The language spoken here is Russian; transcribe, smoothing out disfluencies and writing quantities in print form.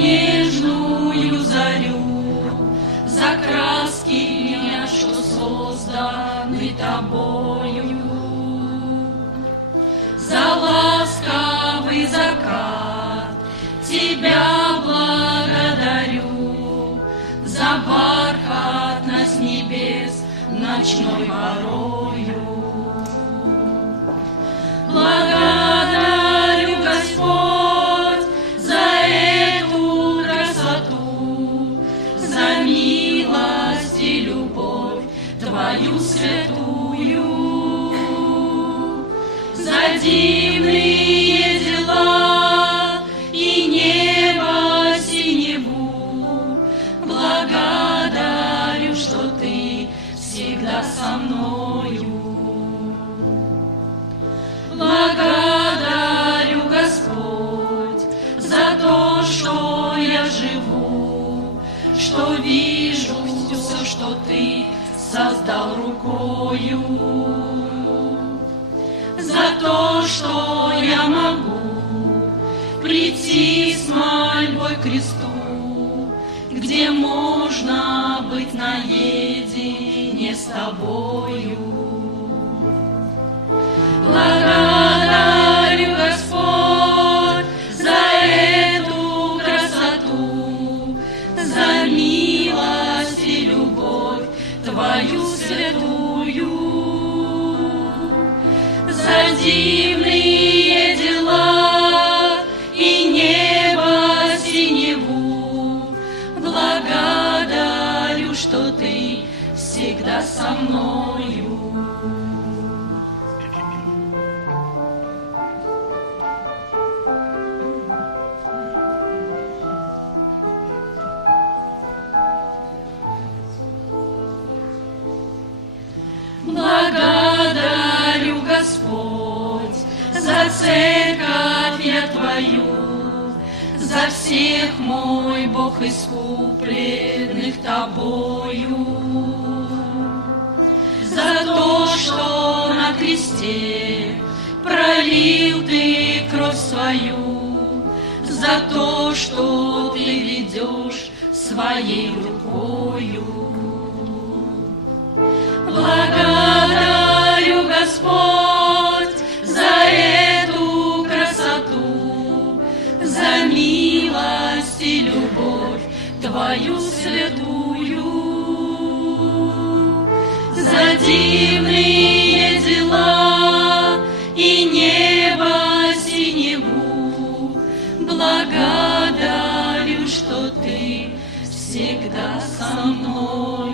нежную зарю, за краски меня, что созданы тобою, за ласковый закат тебя благодарю, за бархатность небес ночной порою. Благодарю, Господь, за эту красоту, за милость и любовь Твою святую, за дивные дела и небо синеву. Благодарю, что Ты всегда со мною. Благодарю, Господь, за то, что я живу, что вижу все, что Ты создал рукою, за то, что я могу прийти с мольбой к кресту, где можно быть наедине с Тобою. Благодарю, Господь, за эту красоту, за милость и любовь Твою святую, за дивные дела и небо синеву. Благодарю, что Ты всегда со мною. Благодарю, Господь, за церковь я Твою, за всех, мой Бог, искупленных Тобою, за то, что на кресте пролил Ты кровь свою, за то, что Ты ведешь своей рукою. Благодарю, Господь, за эту красоту, за милость и любовь Твою святую, за дивные дела и небо синеву. Благодарю, что Ты всегда со мной.